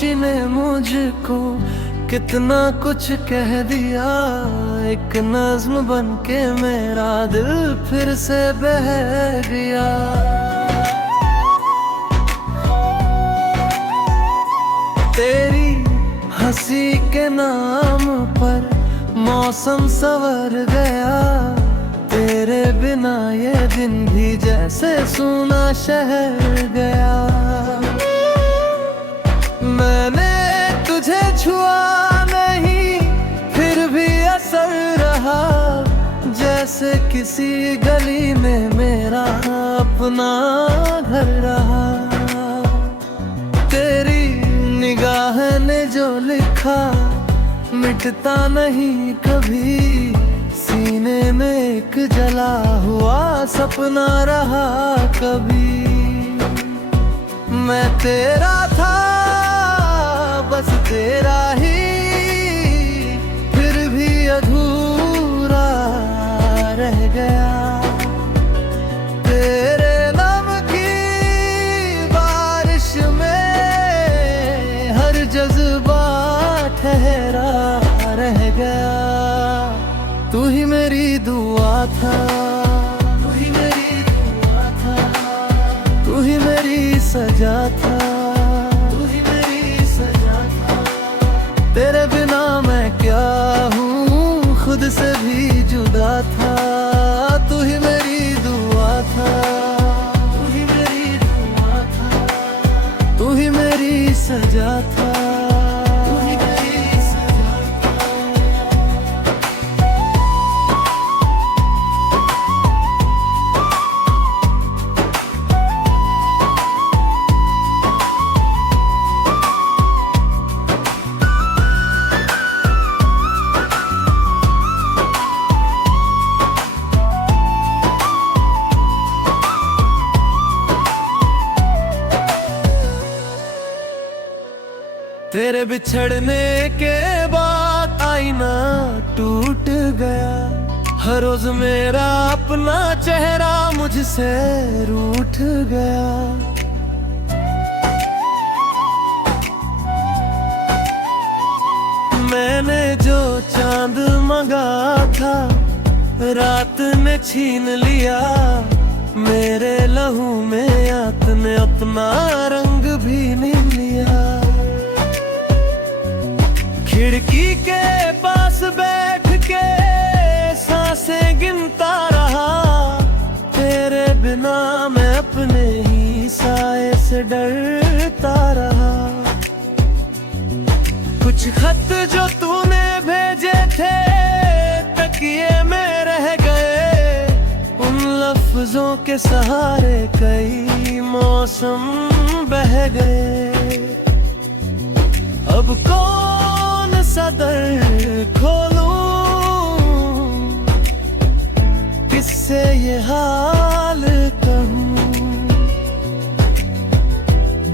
खामोशी ने मुझको कितना कुछ कह दिया। एक नज्म बन के मेरा दिल फिर से बह गया। तेरी हंसी के नाम पर मौसम संवर गया। तेरे बिना ये दिन भी जैसे सूना शहर गया। मैंने तुझे छुआ नहीं फिर भी असर रहा। जैसे किसी गली में मेरा अपना घर रहा। तेरी निगाह ने जो लिखा मिटता नहीं कभी। सीने में एक जला हुआ सपना रहा कभी। मैं तेरा था बस तेरा ही, फिर भी अधूरा रह गया। तेरे नाम की बारिश में हर जज्बा ठहरा रह गया। तू ही मेरी दुआ था, तू ही मेरी दुआ था, तू ही मेरी सजा था, तू ही मेरी सजा था। तेरे बिना मैं क्या हूँ खुद से भी जुदा था। तू ही मेरी दुआ था, तू ही मेरी दुआ था, तू ही मेरी सजा था। तेरे बिछड़ने के बाद आईना टूट गया। हर रोज मेरा अपना चेहरा मुझसे रूठ गया। मैंने जो चांद मंगा था रात ने छीन लिया। मेरे लहू में आत ने अपना रंग भी नहीं लिया। खिड़की के पास बैठ के सांसें गिनता रहा। तेरे बिना मैं अपने ही साए से डरता रहा। कुछ खत जो तूने भेजे थे तकिए में रह गए। उन लफ्जों के सहारे कई मौसम बह गए। अब कौन सा दर खोलूं, किससे ये हाल कहूं।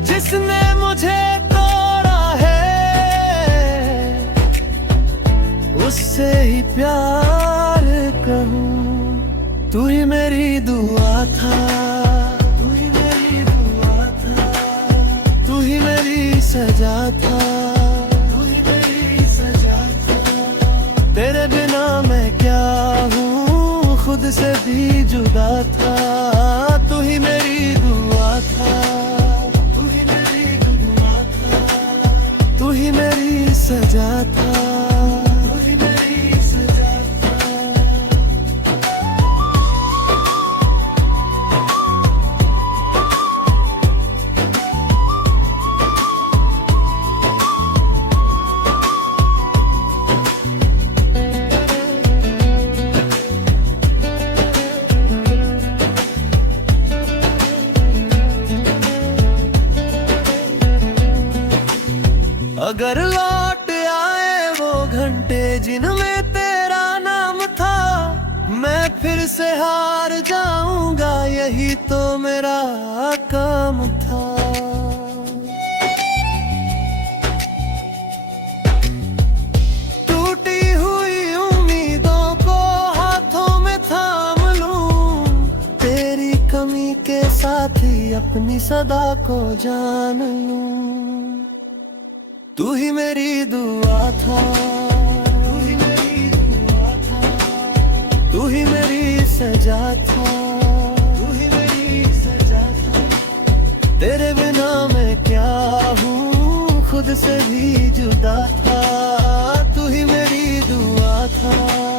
जिसने मुझे तोड़ा है उससे ही प्यार कहूं। तू ही मेरी दुआ था, तू ही मेरी दुआ था, तू ही मेरी सजा था। तेरे बिना मैं क्या हूँ खुद से भी जुदा था। तू ही मेरी दुआ था, तू ही मेरी दुआ था, तू ही मेरी सजा था, तू ही मेरी सजा था। अगर लौट आए वो घंटे जिनमें तेरा नाम था। मैं फिर से हार जाऊंगा यही तो मेरा काम था। टूटी हुई उम्मीदों को हाथों में थाम लूं। तेरी कमी के साथ ही अपनी सदा को जान लूं। तू ही मेरी दुआ था, तू ही मेरी दुआ था, तू ही मेरी सजा था, तू ही मेरी सजा था। तेरे बिना मैं क्या हूँ, खुद से भी जुदा था, तू ही मेरी दुआ था।